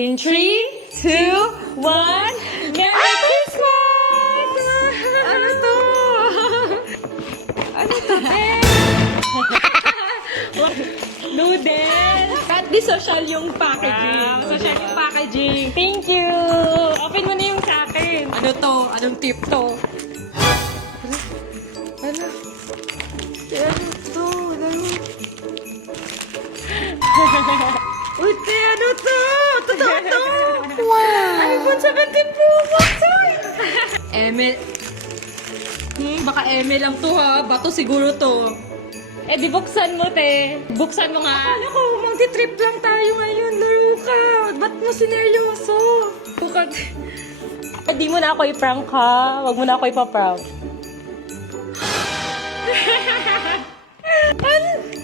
In 3, 2, 1, Merry Christmas! Ano to? Ano to, Noodles! At di social yung packaging. Social yung packaging. Thank you! Open mo na yung sa akin. Ano to? Anong tip to? Ano? Ano to? Uy, ano to? Totoo to? Wow! iPhone 17 Pro Max! Eme. Baka eme lang to ha. Bato siguro to. Eh di buksan mo, te. Buksan mo nga. Akala ko, magti-trip lang tayo ngayon. Laro ka. Ba't mo sineryoso? Bukad. Di mo na ako i-prank ha. Wag mo na ako ipaprank.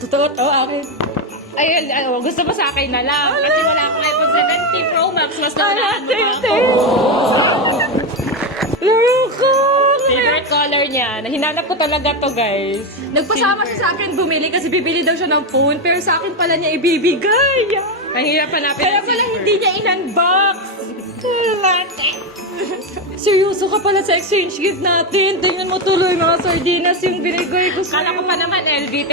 Totoo to, akin. Ay, gusto mo sa akin na lang. Kasi wala akong iPhone 17 Pro Max. Mas naunahan mo pa ako. Laro ka! Favorite color niya. Hinanap ko talaga to, guys. Nagpasama siya sa akin bumili kasi bibili daw siya ng phone. Pero sa akin pala niya ibibigay. Mahirap hanapin. Kaya pala hindi niya in-unbox. Seryoso ka pala sa exchange gift natin. Tingnan mo tuloy mga sardinas yung binigay ko sa'yo. Kala ko pa naman LVT.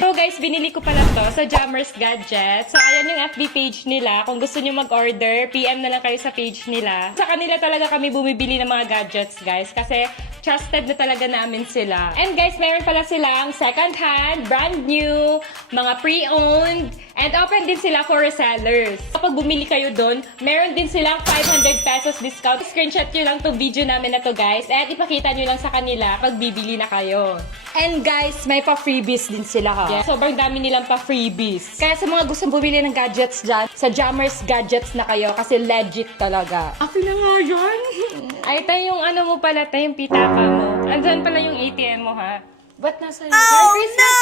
So guys, binili ko pala to sa Jammers Gadget. So ayan yung FB page nila. Kung gusto nyo mag-order, PM na lang kayo sa page nila. Sa kanila talaga kami bumibili ng mga gadgets, guys. Kasi trusted na talaga namin sila. And guys, meron pala silang second hand, brand new, mga pre-owned, and open din sila for resellers. Kapag bumili kayo doon, meron din silang 500 pesos discount. Screenshot nyo lang to video namin na to, guys. And ipakita nyo lang sa kanila pag bibili na kayo. And guys, may pa-freebies din sila ha. Yeah, sobrang dami nilang pa-freebies. Kaya sa mga gustong bumili ng gadgets dyan, sa Jammers Gadgets na kayo kasi legit talaga. Akin na nga yan. Ay, tayo yung ano mo pala, tayo yung pitaka mo. Andyan pala yung ATM mo ha. Ba't nasa yun? Merry Christmas